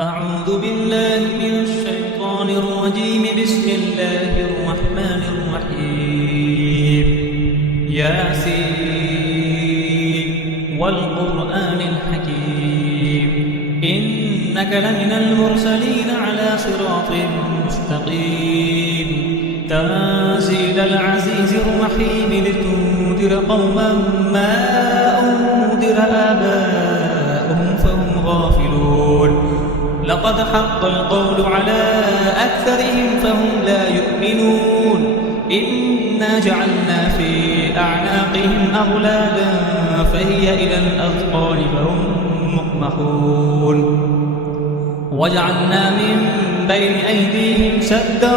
أعوذ بالله من الشيطان الرجيم. بسم الله الرحمن الرحيم. ياسين والقرآن الحكيم إنك لمن المرسلين على صراط مستقيم تنزيل العزيز الرحيم لتنذر قوما ما أنذر آباؤهم فهم غافلون. لقد حق القول على أكثرهم فهم لا يؤمنون. إنا جعلنا في أعناقهم أغلالا فهي إلى الأذقان فهم مقمحون. وجعلنا من بين أيديهم سدا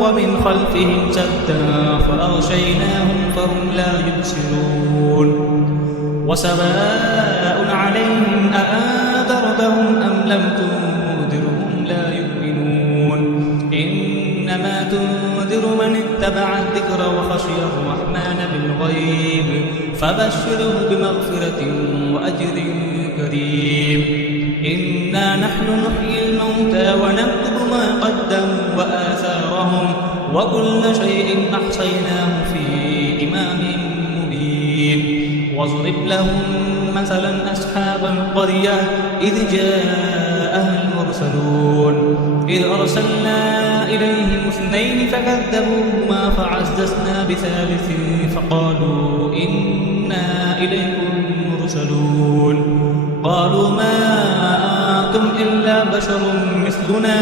ومن خلفهم سدا فأغشيناهم فهم لا يبصرون. وسواء عليهم أأنذرتهم أم لم تنذرهم لا يؤمنون. إنما تنذر من اتبع الذكر وخشي الرحمن بالغيب فبشره بمغفرة وأجر كريم. إنا نحن نحيي الموتى ونكتب ما قدموا وآثارهم وكل شيء أحصيناه في إمام مبين. واضرب لهم مثلا أصحاب القرية إذ جاءها المرسلون إذ أرسلنا إليهم اثنين فكذبوهما فعززنا بثالث فقالوا إنا إليكم مرسلون. قالوا ما أنتم إلا بشر مثلنا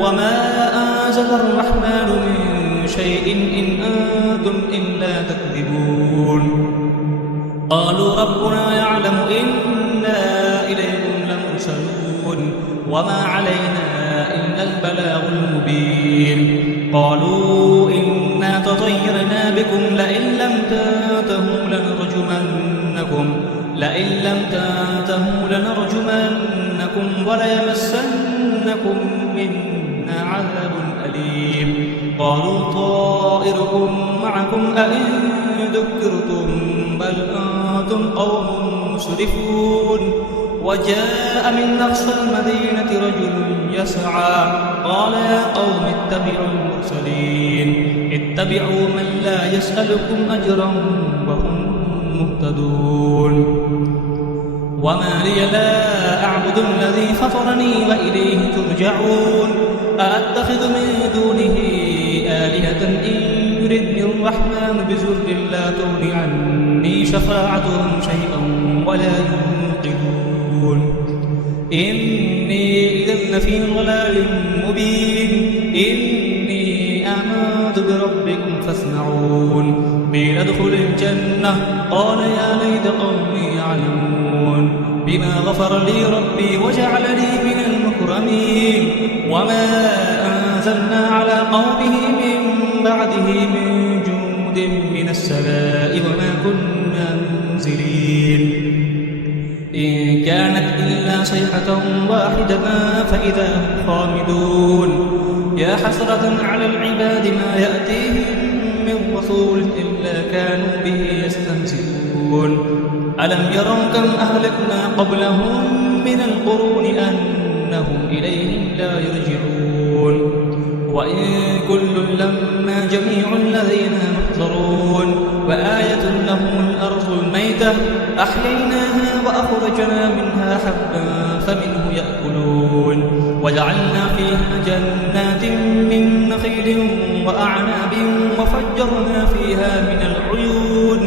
وما أنزل الرحمن من شيء إن أنتم إلا تكذبون. قالوا ربنا يعلم إنا إليكم لمرسلون وما علينا إلا البلاغ المبين. قالوا إنا تطيرنا بكم لئن لم تنتهوا لنرجمنكم وليمسنكم منا عذاب أليم. قالوا طائركم معكم أئن ذكرتم بل أنتم قوم مسرفون. وجاء من أقصى المدينة رجل يسعى قال يا قوم اتبعوا المرسلين اتبعوا من لا يسألكم أجرا وهم مهتدون. وما لي لا أعبد الذي فطرني وإليه ترجعون. أأتخذ من دونه آلهة إن يردني الرحمن بضر لا تغن عني شفاعتهم شيئا ولا ينقذون. إني إذا لفي ضلال مبين. إني آمنت بربكم فاسمعون. قيل ادخل الجنة قال يا ليت قومي يعلمون بما غفر لي ربي وجعلني من المكرمين. وما أنزلنا على قومه من بعده من جند من السماء وما كنا منزلين. إن كانت إلا صيحة واحدة فإذا هم خامدون. يا حسرة على العباد ما يأتيهم من رسول إلا كانوا به يستهزئون. ألم يروا كم أهلكنا قبلهم من القرون أنهم إليهم لا يرجعون. وإن كل لما جميع لدينا محضرون. وآية لهم الأرض الميتة أحييناها وأخرجنا منها حبا فمنه يأكلون. وجعلنا فيها جنات من نخيل وأعناب وفجرنا فيها من العيون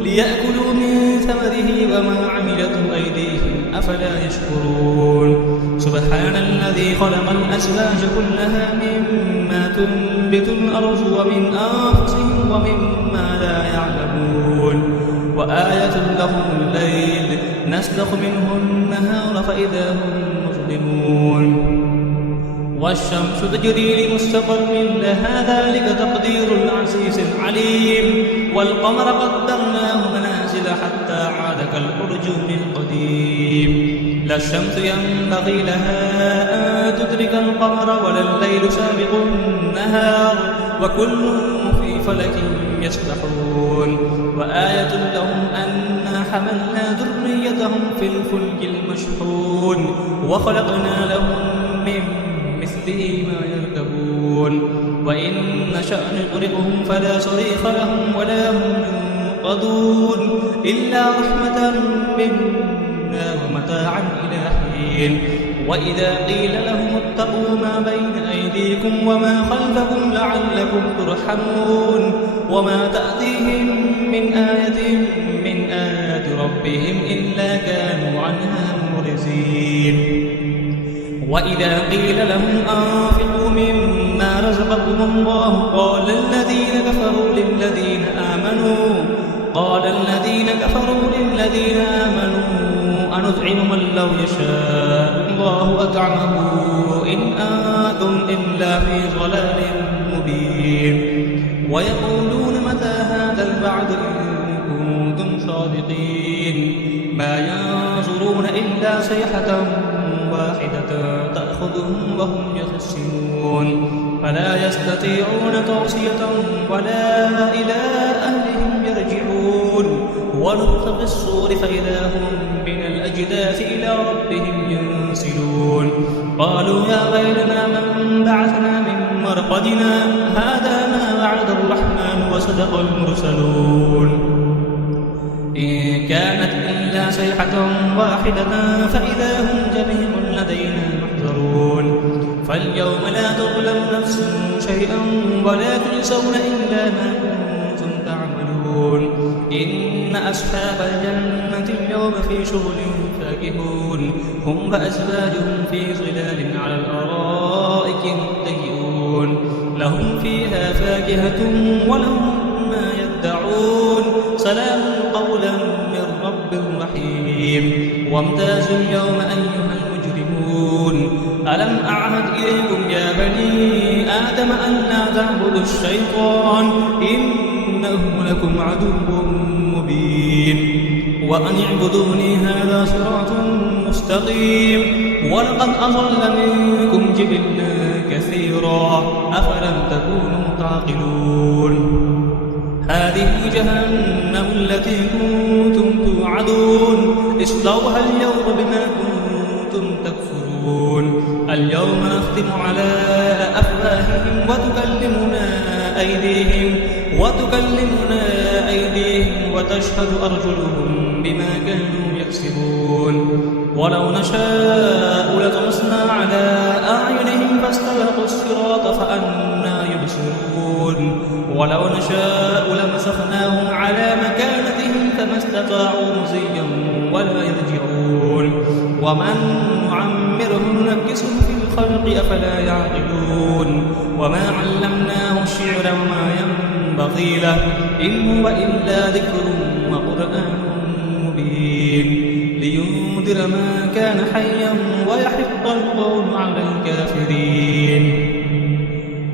ليأكلوا من ثمره وما عملته أيديهم أفلا يشكرون. سبحان الذي خلق الأزواج كلها مما تنبت الأرض ومن أنفسهم ومما لا يعلمون. وآية لهم الليل نسلخ منه النهار فإذا هم مظلمون. والشمس تجري لمستقر لها ذلك تقدير العزيز العليم. والقمر قدرناه منازل حتى عاد كالأرجون القديم. لا الشمس ينبغي لها أن تدرك القمر ولا الليل سابق النهار وكل في فلك يسبحون. وآية لهم أنا حملنا ذريتهم في الفلك المشحون وخلقنا لهم به ما يركبون وإن نشأ نغرقهم فلا صريخ لهم ولا هم ينقذون إلا رحمة منا ومتاعا إلى حين وإذا قيل لهم اتقوا ما بين أيديكم وما خلفكم لعلكم ترحمون وما تأتيهم من آية من آيات ربهم إلا كانوا عنها معرضين وإذا قيل لهم أنفقوا مما رزقكم الله قال الذين كفروا للذين آمنوا أنطعم من لو يشاء الله أطعمه إن أنتم إلا في ضلال مبين ويقولون متى هذا الوعد إن كنتم صادقين ما ينظرون إلا صيحة واحدة تأخذهم وهم يخصمون فلا يستطيعون توصية ولا إلى أهلهم يرجعون ونفخ في الصور فإذا هم من الأجداث إلى ربهم ينسلون قالوا يا ويلنا من بعثنا من مرقدنا هذا ما وعد الرحمن وصدق المرسلون إن كانت إلا صيحة واحدة فإذا هم جميع لدينا محضرون فاليوم لا تظلم نفس شيئا ولا تجزون إلا ما كنتم تعملون إن أصحاب الجنة اليوم في شغل فاكهون هم وأزواجهم في ظلال على الأرائك متكئون لهم فيها فاكهة ولهم ما يدعون سلام قولا من رب رحيم وامتازوا اليوم أيها المجرمون ألم أعهد إليكم يا بني آدم أن لا تعبدوا الشيطان إنه لكم عدو مبين وأن اعبدوني هذا صراط مستقيم ولقد أضل منكم جبلا كثيرا أفلم تكونوا تعقلون هذه جهنم التي كنتم توعدون اصلوها اليوم بما كنتم تكفرون اليوم نختم على أفواههم وتكلمنا أيديهم وتشهد أرجلهم بما كانوا يكسبون ولو نشاء لطمسنا على أعينهم فاستبقوا الصراط فأنى يبصرون ولو نشاء لمسخناهم على مكانتهم فما استطاعوا مزيا ولا يرجعون ومن نعمره ننكسه في الخلق أفلا يعقلون وما علمناه الشعر وما ينبغي له إن هو إلا ذكر وقرآن مبين لينذر ما كان حيا ويحق القول على الكافرين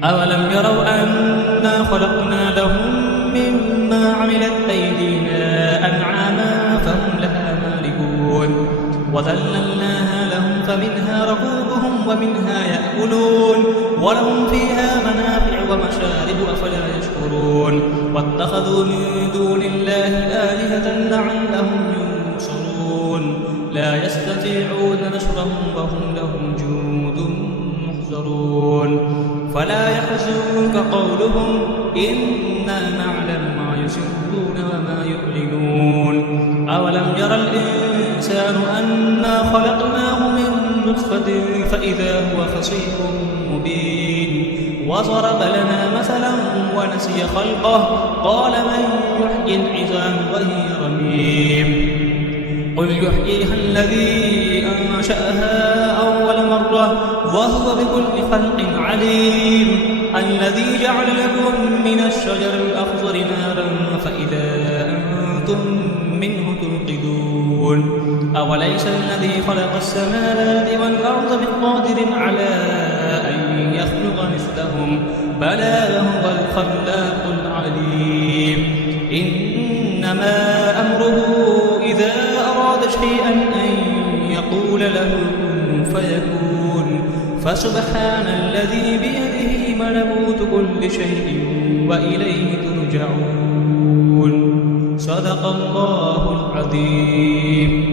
أولم يروا أنا خلقنا لهم مما عملت أيدينا أنعاما فهم لها مالكون وذللناها لهم فمنها ركوبهم ومنها يأكلون ولهم فيها منافع ومشارب أفلا يشكرون واتخذوا من دون الله آلهة لعلهم ينصرون لا يستطيعون نصرهم وهم لهم جند محضرون فلا يحزنك قولهم إنا نعلم ما يسرون وما يعلنون أولم يرى الإنسان أنا خلقناه من نطفة فإذا هو خصيم مبين وضرب لنا مثلا ونسي خلقه قال من يحيي العظام وهي رميم قل يحييها الذي أنشأها أول مرة وهو بكل خلق عليم الذي جعل لكم من الشجر الأخضر نارا فإذا أنتم منه توقدون أوليس الذي خلق السماوات والأرض بقادر على أن يخلق مثلهم بلى هو الخلاق العليم إنما أمره إذا أراد شيئا أن يقول له كن فيكون فسبحان الذي بيده ملكوت كل شيء وإليه ترجعون صدق الله العظيم